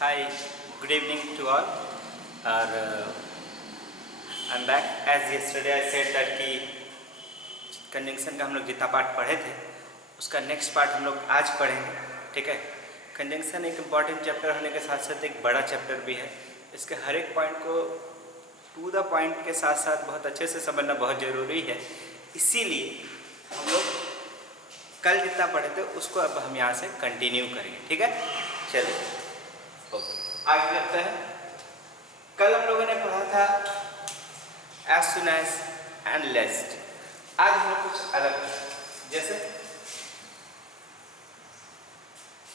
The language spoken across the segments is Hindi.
Hi, good evening to all. और I'm back. As yesterday I said that कि कंजंक्शन का हम लोग जितना पार्ट पढ़े थे उसका नेक्स्ट पार्ट हम लोग आज पढ़ेंगे, ठीक है। कंजंक्शन एक इम्पॉर्टेंट चैप्टर होने के साथ साथ एक बड़ा चैप्टर भी है। इसके हर एक पॉइंट को टू द पॉइंट के साथ साथ बहुत अच्छे से समझना बहुत ज़रूरी है। इसीलिए हम लोग कल जितना पढ़े थे उसको अब हम यहाँ से कंटिन्यू करेंगे, ठीक है। चलिए आगे करते हैं। कल हम लोगों ने पढ़ा था as soon as and least। आज हम लोग कुछ अलग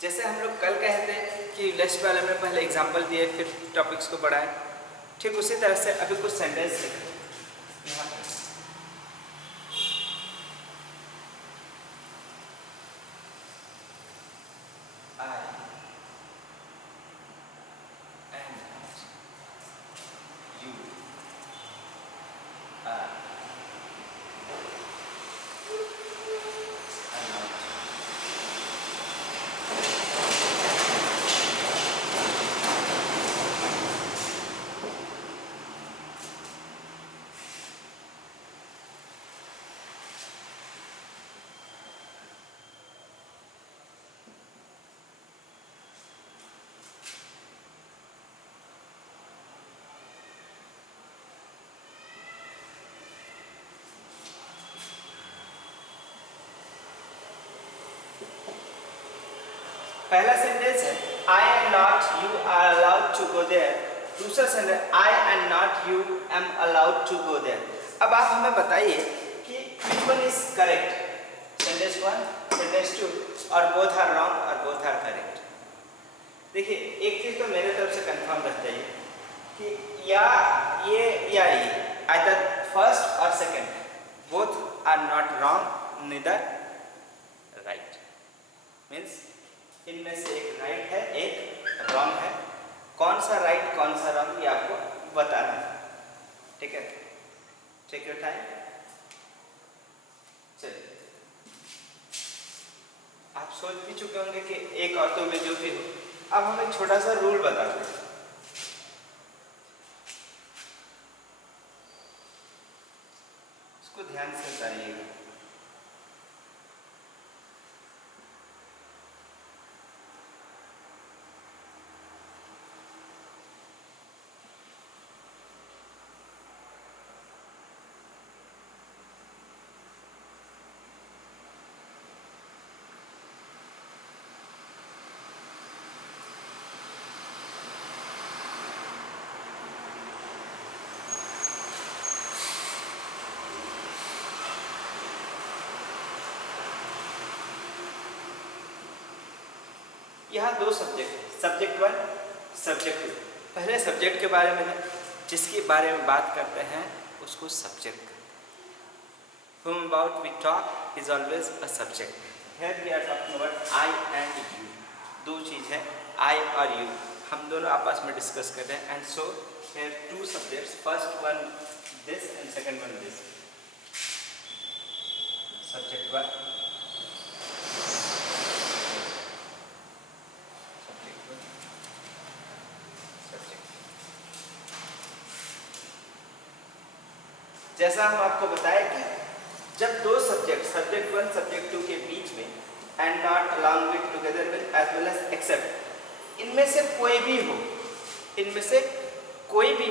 जैसे हम लोग कल कहे थे कि लेस्ट वाले में पहले एग्जाम्पल दिए फिर टॉपिक्स को पढ़ाएं, ठीक उसी तरह से अभी कुछ सेंटेंस लिखें यहाँ पर। पहला सेंटेंस है I am not you are allowed to go there. दूसरा sentence I am not you am allowed to go there. अब आप हमें बताइए कि which one is correct, sentence 1 sentence 2 और बोथ आर रॉन्ग और बोथ आर करेक्ट। देखिए एक चीज तो मेरे तरफ से कंफर्म रह जाइए कि या ये आइदर फर्स्ट और second both are not wrong neither right. Means इनमें से एक राइट है एक रॉन्ग है। कौन सा राइट कौन सा रॉन्ग ये आपको बताना है, ठीक है। Take your time. चलिए आप सोच भी चुके होंगे कि एक और दो में जो भी हो। अब हम एक छोटा सा रूल बता दें। इसको ध्यान से उतारिएगा। यहाँ दो सब्जेक्ट है, सब्जेक्ट 1 सब्जेक्ट 2। पहले सब्जेक्ट के बारे में जिसके बारे में बात करते हैं उसको सब्जेक्ट कहते हैं। Whom about we talk is always a subject. Here we are talking about I and you। दो चीज़ है I और you, हम दोनों आपस में डिस्कस कर रहे हैं। And so here two subjects, first one this and second one this। Subject 1 जैसा हम आपको बताया कि जब दो सब्जेक्ट सब्जेक्ट 1 सब्जेक्ट 2 के बीच में and not along with together with as well as except इनमें से कोई भी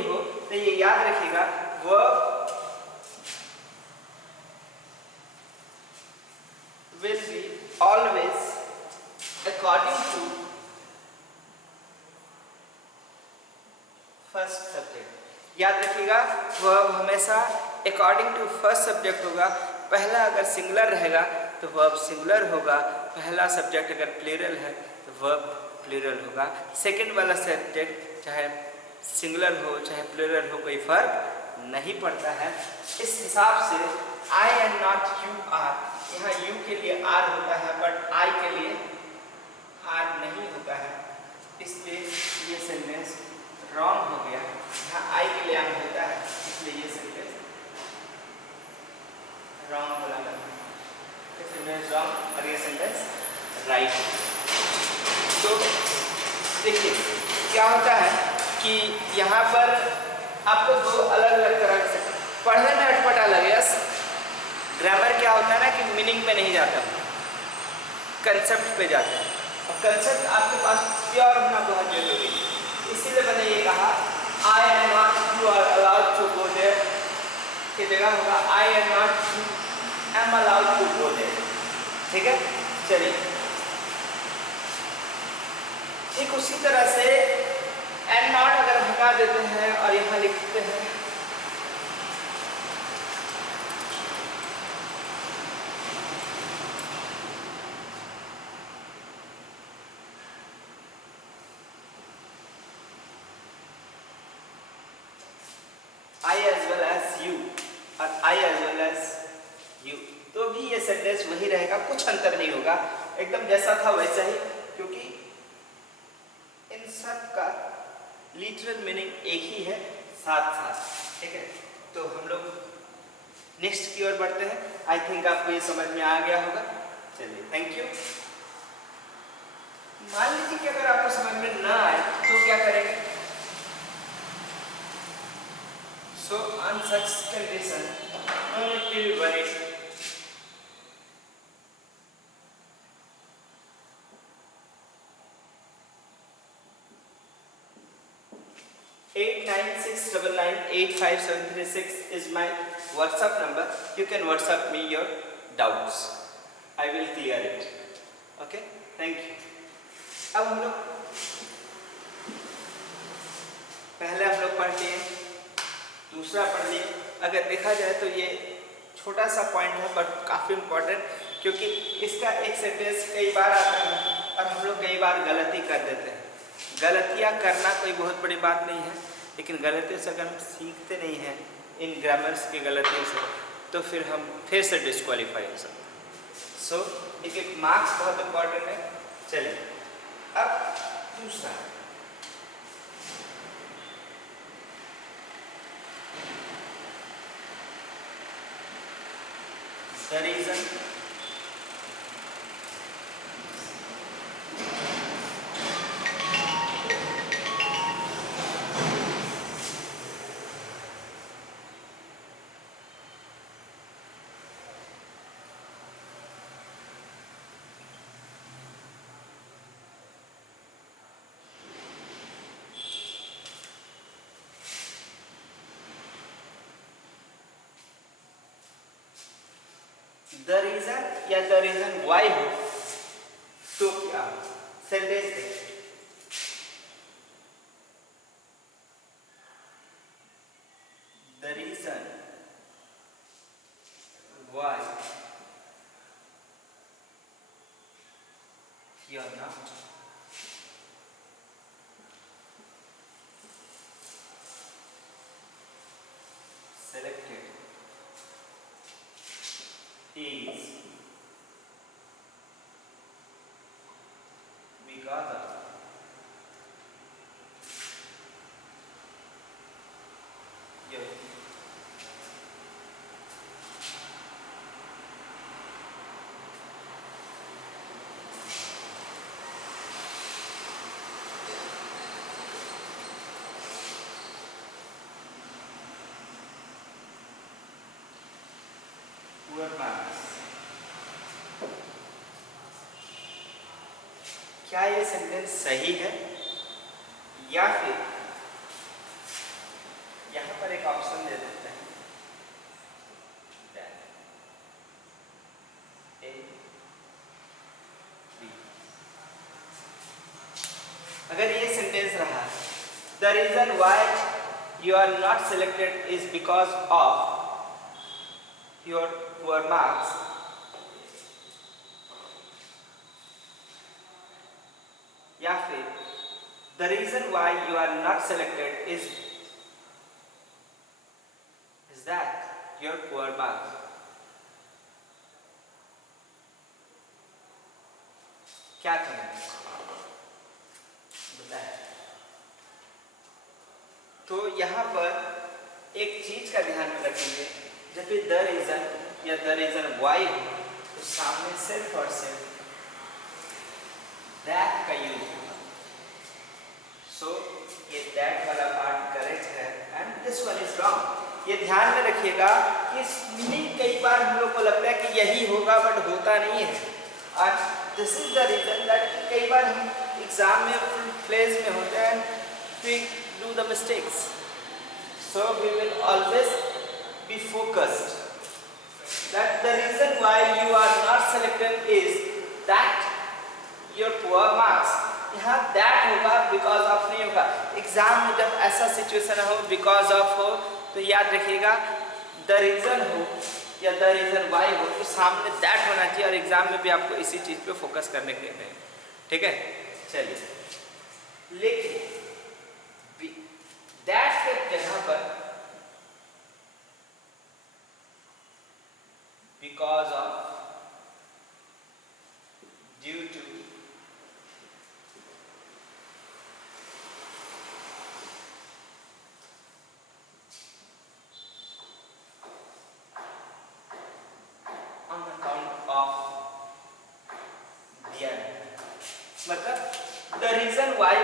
हो तो ये याद रखिएगा verb will be always according to first subject. याद रखिएगा वर्ब हमेशा अकॉर्डिंग टू फर्स्ट सब्जेक्ट होगा। पहला अगर सिंगुलर रहेगा तो वर्ब सिंगुलर होगा। पहला सब्जेक्ट अगर प्लूरल है तो वर्ब प्लूरल होगा। सेकंड वाला सब्जेक्ट चाहे सिंगुलर हो चाहे प्लूरल हो कोई फर्क नहीं पड़ता है। इस हिसाब से आई एंड नॉट यू आर, यहाँ यू के लिए आर होता है बट आई के लिए आर नहीं होता है, इसलिए ये सेंटेंस रॉन्ग हो गया। यहाँ आई के लिए आर होता है इसलिए ये सेंटेंस रॉन्ग बोला गया। ये सेंटेंस रॉन्ग और ये सेंटेंस राइट। तो देखिए क्या होता है कि यहाँ पर आपको दो अलग अलग तरह से पढ़ने में अटपटा लगे। यस, ग्रामर क्या होता है ना कि मीनिंग पे नहीं जाता, कंसेप्ट पे जाता है। और कंसेप्ट आपके पास प्योर होना बहुत जरूरी है। इसीलिए मैंने ये कहा I am not you are allowed to go there की जगह होगा I am not you am allowed to go there. ठीक है, चलिए। ठीक उसी तरह से एम नॉट अगर हटा देते हैं और यहाँ लिखते हैं I as well as you और I as well as you, तो भी ये सेंटेंस वही रहेगा, कुछ अंतर नहीं होगा, एकदम जैसा था वैसा ही, क्योंकि इन सब का लिटरल मीनिंग एक ही है साथ साथ। ठीक है, तो हम लोग नेक्स्ट की ओर बढ़ते हैं। आई थिंक आपको ये समझ में आ गया होगा। चलिए, थैंक यू। मान लीजिए कि अगर आपको समझ में ना आए तो क्या करेंगे? So on such condition, no need to be worried. Eight 969985736 is my WhatsApp number. You can WhatsApp me your doubts. I will clear it. Okay? Thank you. अब हम लोग पहले हम लोग पढ़ लिए, दूसरा पढ़ लिए। अगर देखा जाए तो ये छोटा सा पॉइंट है बट काफ़ी इम्पोर्टेंट, क्योंकि इसका एक सेंटेंस कई बार आता है और हम लोग कई बार गलती कर देते हैं। गलतियाँ करना कोई बहुत बड़ी बात नहीं है, लेकिन गलतियों से अगर हम सीखते नहीं हैं, इन ग्रामर्स की गलतियों से, तो फिर हम फिर से डिस्क्वालीफाई हो सकते हैं। सो एक मार्क्स बहुत इम्पोर्टेंट है। चलिए, अब दूसरा the reason द रीजन या द रीजन वाई हो तो क्या सेंटेंस देखिए। The reason why you are not selected is because of your poor marks। क्या ये सेंटेंस सही है, या फिर यहां पर एक ऑप्शन दे देते हैं A, B। अगर ये सेंटेंस रहा the reason why you are not selected is because of your poor marks, या फिर the reason why you are not selected is that your poor marks, क्या करें बताएं। तो यहाँ पर एक चीज का ध्यान में रखेंगे, जब भी द रीजन या द रीजन वाई हो तो सामने सिर्फ और सिर्फ दैट का यूज होगा। सो ये दैट वाला पार्ट करेक्ट है and this one is wrong. ये ध्यान में रखिएगा कि मीनिंग कई बार हम लोग को लगता है कि यही होगा बट होता नहीं है। और this is the reason that कई बार हम एग्जाम में फुल फ्लेज में होते हैं, we do the mistakes. So we will always be focused that the reason why you are not selected is that your poor marks। यहाँ that होगा because of नहीं होगा। एग्जाम में जब ऐसा सिचुएशन हो because of हो तो याद रखिएगा the reason हो या the reason why हो तो सामने that होना चाहिए और एग्जाम में भी आपको इसी चीज पे फोकस करने के लिए, ठीक है। चलिए, लेकिन that के जगह पर because of, due to, on account of दिया है, मतलब the reason why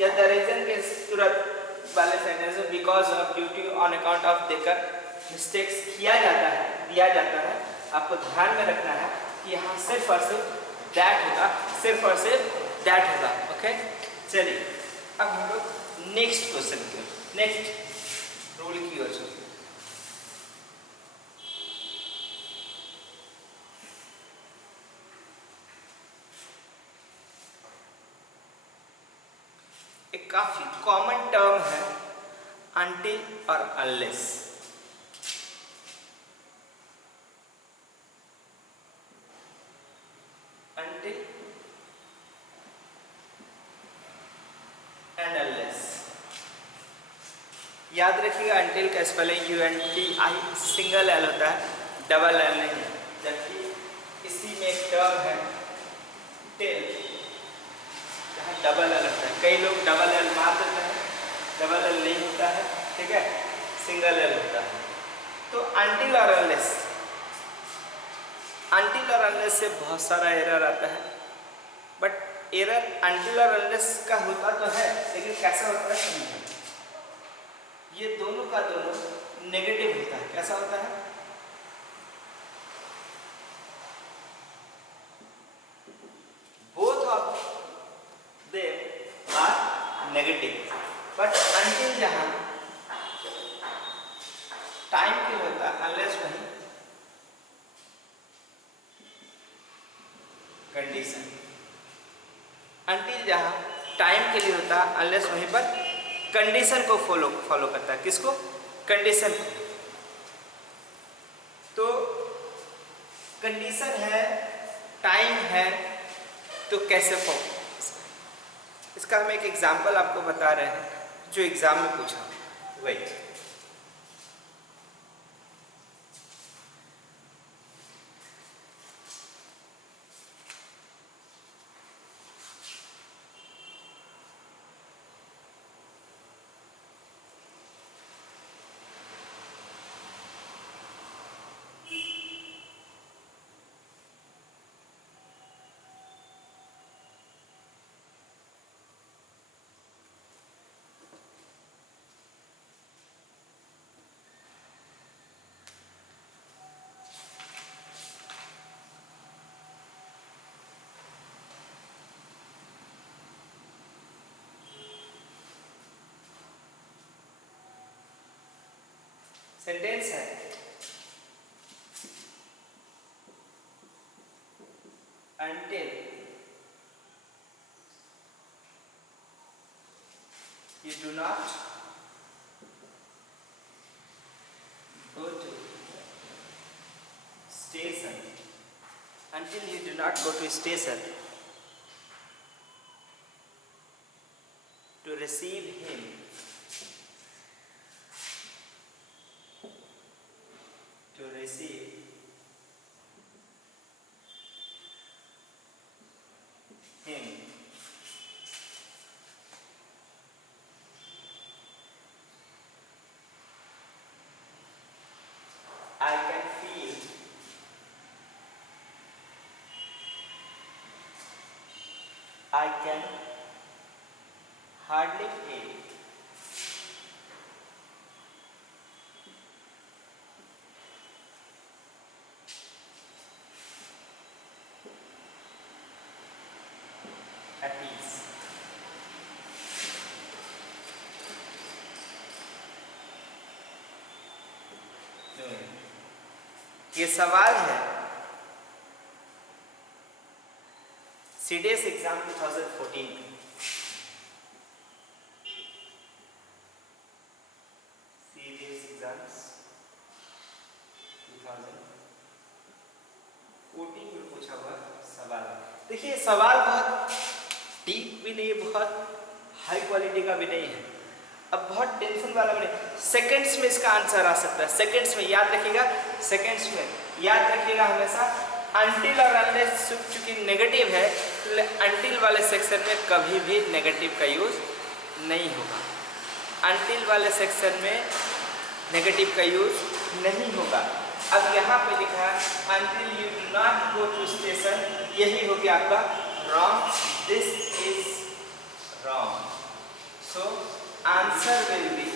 या the reason के तुरंत वाले सेंटेंस में because of, due to, on account of देकर मिस्टेक्स किया जाता है, दिया जाता है। आपको ध्यान में रखना है कि यहाँ सिर्फ और सिर्फ दैट होगा, सिर्फ और सिर्फ दैट होगा। ओके, चलिए अब हम लोग नेक्स्ट क्वेश्चन की, नेक्स्ट रूल की ओर चलते हैं। एक काफी कॉमन टर्म है अनटिल और अनलेस। Until and unless, याद रखिएगा until का स्पेलिंग UNTI सिंगल एल होता है, डबल एल नहीं। जबकि इसी में एक टर्म है टिल, जहाँ डबल एल होता है। कई लोग डबल एल मार देते हैं, डबल एल नहीं होता है, ठीक है, सिंगल एल होता है। तो until और unless, अनटिल और अनलेस से बहुत सारा एरर आता है, बट एरर अनटिल और अनलेस का होता तो है लेकिन कैसा होता है, ये दोनों का दोनों नेगेटिव होता है। कैसा होता है, both of them are negative, but until जहां टाइम के लिए होता है, अनलेस वही कंडीशन। अनटिल जहां टाइम के लिए होता है, अनलेस वहीं पर कंडीशन को फॉलो करता है। किसको, कंडीशन को। तो कंडीशन है, टाइम है, तो कैसे फॉलो, इसका हम एक एग्जांपल आपको बता रहे हैं जो एग्जाम में पूछा। वेट, सेंटेंस है until you do not go to station, until you do not go to station to receive him, to receive him, I can feel I can hardly a. At ease. ये सवाल है सीडीएस एग्जाम 2014 में। सीडीएस एग्जाम्स 2014 में पूछा हुआ सवाल। देखिए सवाल बहुत डीप भी नहीं है, बहुत हाई क्वालिटी का भी नहीं है, अब बहुत टेंशन वाला भी नहीं। सेकंड्स में इसका आंसर आ सकता है, सेकंड्स में याद रखिएगा, सेकंड्स में याद रखिएगा हमेशा। अनटिल और अनलेस चूंकि नेगेटिव है, अनटिल वाले सेक्शन में कभी भी नेगेटिव का यूज नहीं होगा। अनटिल वाले सेक्शन में नेगेटिव का यूज नहीं होगा। अब यहाँ पे लिखा है until you do not go to station, यही हो गया आपका wrong, this is wrong. So answer will be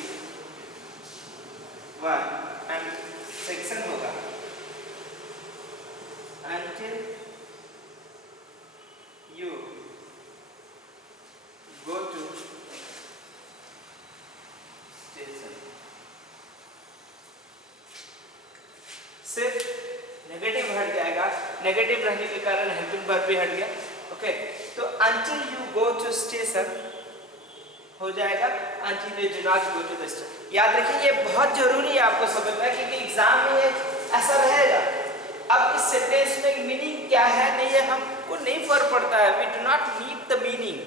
1 and section होगा until you go to station। सिर्फ नेगेटिव हट जाएगा, नेगेटिव रहने के कारण हेल्पिंग वर्ब भी हट गया। ओके, तो until you go to station हो जाएगा until you do not go to the station। याद रखिए ये बहुत जरूरी है आपको समझना, क्योंकि एग्जाम में ये ऐसा रहेगा। अब इस सेंटेंस में मीनिंग क्या है नहीं है हमको नहीं फर्क पड़ता है, we do not need the meaning.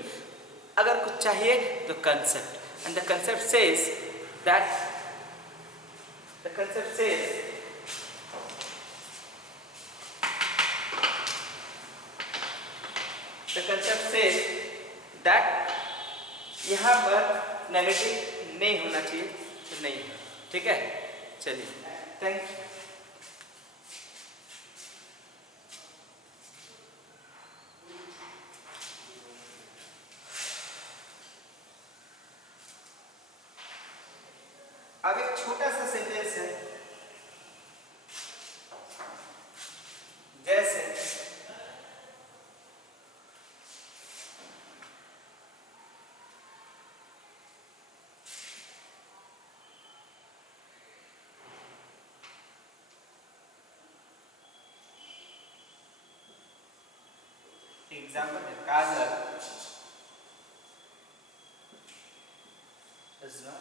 अगर कुछ चाहिए तो concept, and the concept says that the concept says that यहाँ पर नेगेटिव नहीं होना चाहिए, तो नहीं है। ठीक है, चलिए, थैंक यू। अब एक छोटा सा सेंटेंस है, जैसे एग्जाम्पल है, काजल does not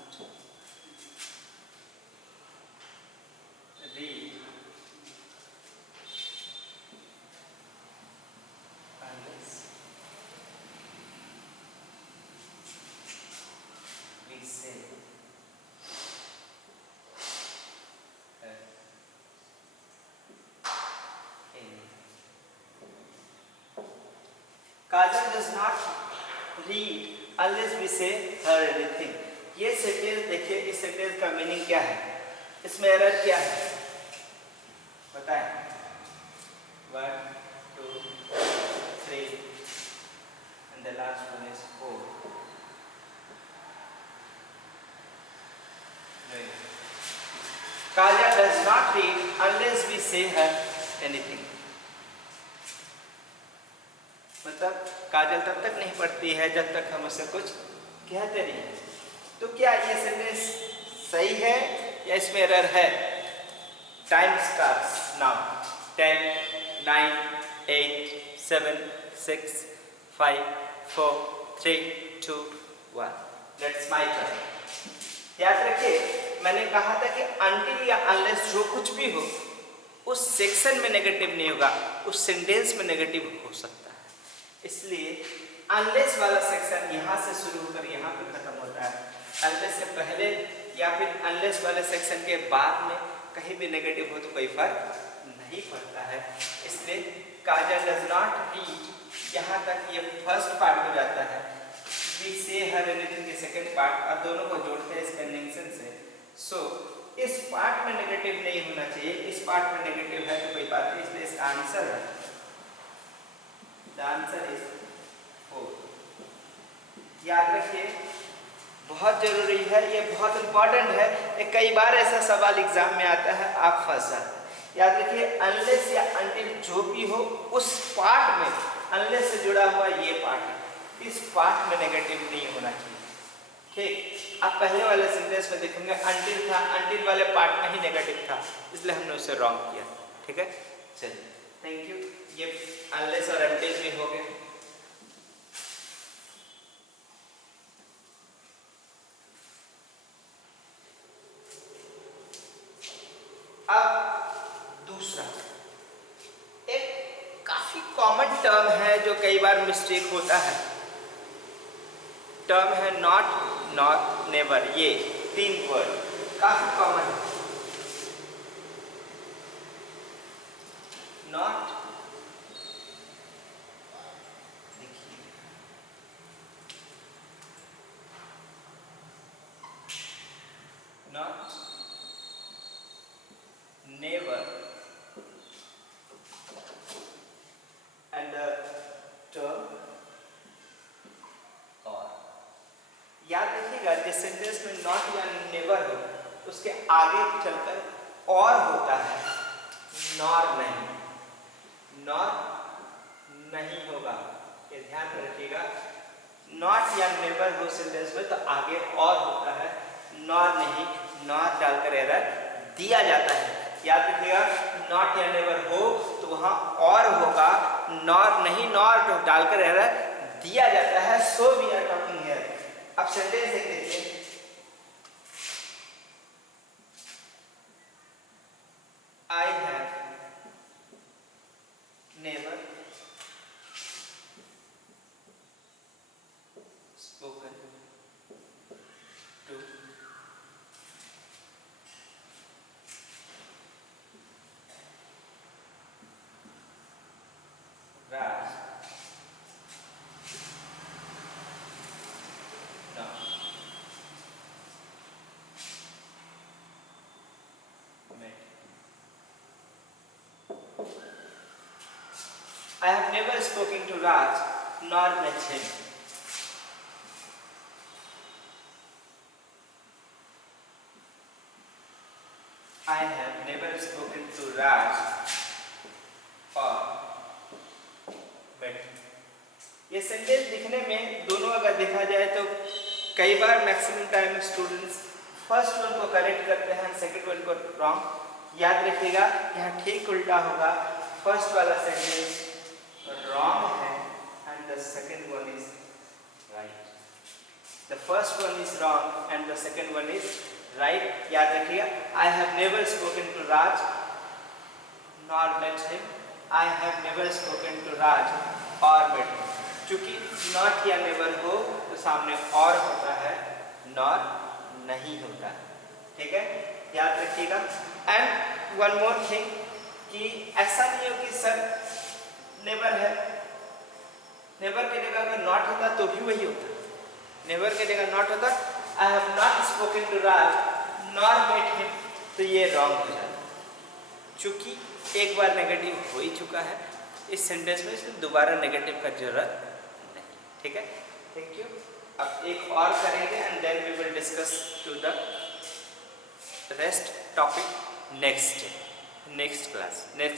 read unless we say her anything। Kajal does not read unless we say her anything। ये सेंटेंस देखिए, इस सेंटेंस का मीनिंग क्या है, इसमें एरर क्या है बताएं। 1 2 3 and the last one is 4। Kajal does not read unless we say her anything। मतलब काजल तब तक नहीं पढ़ती है जब तक हम उसे कुछ कहते नहीं। तो क्या ये सेंटेंस सही है या इसमें एरर है? Time starts now. 10 9 8 7 6 5 4 3 2 1। Let's my turn. याद रखिए मैंने कहा था कि अनटिल या अनलेस जो कुछ भी हो उस सेक्शन में नेगेटिव नहीं होगा, उस सेंटेंस में नेगेटिव हो सकता है। इसलिए अनलेस वाला सेक्शन यहाँ से शुरू होकर यहाँ पे खत्म होता है। अनलेस से पहले या फिर अनलेस वाले सेक्शन के बाद में कहीं भी नेगेटिव हो तो कोई फर्क नहीं पड़ता है। इसलिए काजल डज नॉट रीड, यहाँ तक ये फर्स्ट पार्ट हो जाता है। वी से हर एनीथिंग के सेकंड पार्ट, अब दोनों को जोड़ते हैं इस कंजंक्शन से। सो इस पार्ट में नेगेटिव नहीं होना चाहिए, इस पार्ट में नेगेटिव है तो कोई बात नहीं। इसलिए इसका आंसर है, द आंसर इज 4। याद रखिए बहुत जरूरी है, ये बहुत इंपॉर्टेंट है। ये कई बार ऐसा सवाल एग्जाम में आता है, आप फंसा। याद रखिए, अनलेस या अनटिल जो भी हो, उस पार्ट में अनलेस से जुड़ा हुआ ये पार्ट है, इस पार्ट में नेगेटिव नहीं होना चाहिए। ठीक, आप पहले वाले सेंटेंस में देखेंगे अनटिल था, अनटिल वाले पार्ट में ही नेगेटिव था, इसलिए हमने उसे रॉन्ग किया। ठीक है, चलिए, थैंक यू। ये अनलेस और अनटिल भी हो गए। अब दूसरा एक काफी कॉमन टर्म है जो कई बार मिस्टेक होता है, टर्म है नॉट, नॉट, नेवर। ये 3 वर्ड काफी कॉमन है। नॉट, देखिए, नॉट, नेवर एंड टर्म और। याद रखिएगा, जिस सेंटेंस में नॉट या नेवर हो उसके आगे चलकर और होता है, नॉर नहीं, नॉर नहीं होगा, ये ध्यान में रखिएगा। नॉट या नेवर हो सेंटेंस में तो आगे और होता है, नॉर नहीं, नॉट डालकर एरर दिया जाता है। याद रखिएगा, नॉट या नेवर हो तो वहां और होगा, नॉर नहीं, नॉट डालकर एरर दिया जाता है। So we are talking here. अब सेंटेंस देख लीजिए, I have never spoken to Raj, no, met. I have never spoken to Raj nor met him. I have never spoken to Raj or met him. ये सेंटेंस लिखने में दोनों अगर देखा जाए तो कई बार maximum time students first one को करेक्ट करते हैं, सेकंड वन को रॉन्ग। याद रखिएगा, यहाँ ठीक उल्टा होगा, फर्स्ट वाला सेंटेंस रॉन्ग है and the second one is right. The first one is wrong and the second one is right. याद रखिएगा, I have never spoken to Raj nor met him, I have never spoken to Raj or met him. चूंकि नॉट या नेवर हो तो सामने और होता है, नॉर नहीं होता है। ठीक है, याद रखिएगा। एंड वन मोर थिंग कि ऐसा नहीं हो कि सर नेवर है, नेवर के जगह अगर नॉट होता तो भी वही होता, नेवर के जगह नॉट होता, I have not spoken to Raj nor met him, तो ये रॉन्ग हो जाता। चूंकि एक बार नेगेटिव हो ही चुका है इस सेंटेंस में, इसलिए दोबारा नेगेटिव का जरूरत नहीं। ठीक है, थैंक यू। अब एक और करेंगे and then we will discuss to the rest topic next class, next